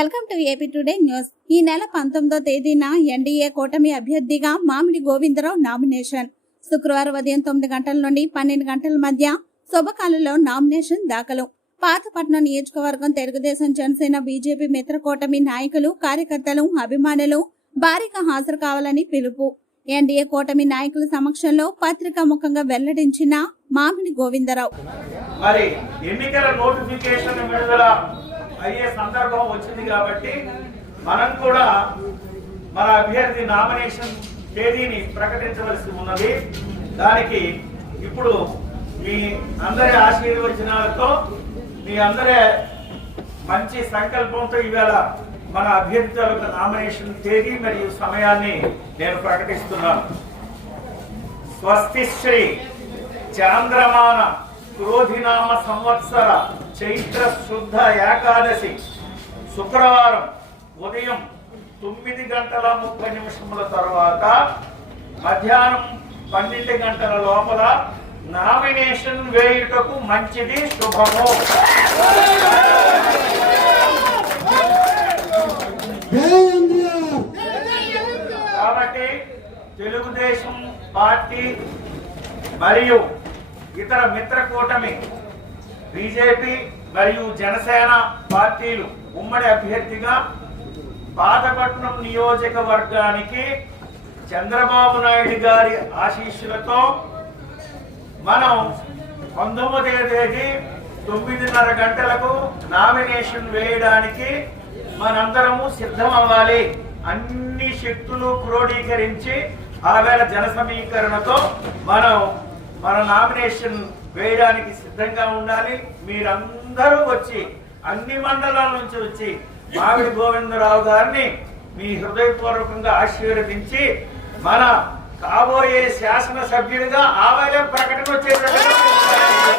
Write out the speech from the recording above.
Welcome to AP today news. ఈ నెల పంతొమ్మిదో తేదీన ఎన్డీఏ కూటమి అభ్యర్థిగా మామిడి గోవిందరావు నామినేషన్. శుక్రవారం ఉదయం తొమ్మిది గంటల నుండి పన్నెండు గంటల మధ్య శుభకాలంలో నామినేషన్ దాఖలు. పాతపట్నం నియోజకవర్గం తెలుగుదేశం జనసేన బీజేపీ మిత్ర కూటమి నాయకులు కార్యకర్తలు అభిమానులు భారీగా హాజరు కావాలని పిలుపు. ఎన్డీఏ కూటమి నాయకుల సమక్షంలో పత్రికా ముఖంగా వెల్లడించిన మామిడి గోవిందరావు. మరి ఎన్నికల నోటిఫికేషన్ విడుదల అయ్యే సందర్భం వచ్చింది కాబట్టి మనం కూడా మన అభ్యర్థి నామినేషన్ తేదీని ప్రకటించవలసి ఉన్నది. దానికి ఇప్పుడు మీ అందరి ఆశీర్వచనాలతో మీ అందరి మంచి సంకల్పంతో ఈవేళ మన అభ్యర్థుల నామినేషన్ తేదీ మరియు సమయాన్ని నేను ప్రకటిస్తున్నాను. స్వస్తి శ్రీ చాంద్రమాన క్రోధినామ సంవత్సర చైత్ర శుద్ధ ఏకాదశి శుక్రవారం ఉదయం తొమ్మిది గంటల ముప్పై నిమిషముల తర్వాత మధ్యాహ్నం పన్నెండు గంటల లోపల నామినేషన్ వేయుటకు మంచిది శుభము. కాబట్టి తెలుగుదేశం పార్టీ మరియు ఇతర మిత్ర కూటమి బీజేపీ మరియు జనసేన పార్టీలు ఉమ్మడి అభ్యర్థిగా పాతపట్నం నియోజకవర్గానికి చంద్రబాబు నాయుడు గారి ఆశీస్సులతో మనం పంతొమ్మిదవ తేదీ తొమ్మిదిన్నర గంటలకు నామినేషన్ వేయడానికి మనందరము సిద్ధం అవ్వాలి అన్ని శక్తులు క్రోడీకరించి ఆవేళ జన సమీకరణతో మనం మన నామినేషన్ వేయడానికి సిద్ధంగా ఉండాలి. మీరందరూ వచ్చి అన్ని మండలాల నుంచి వచ్చి మామిడి గోవిందరావు గారిని మీ హృదయపూర్వకంగా ఆశీర్వదించి మన కాబోయే శాసన ఆవాలే ప్రకటన వచ్చేటట్టుగా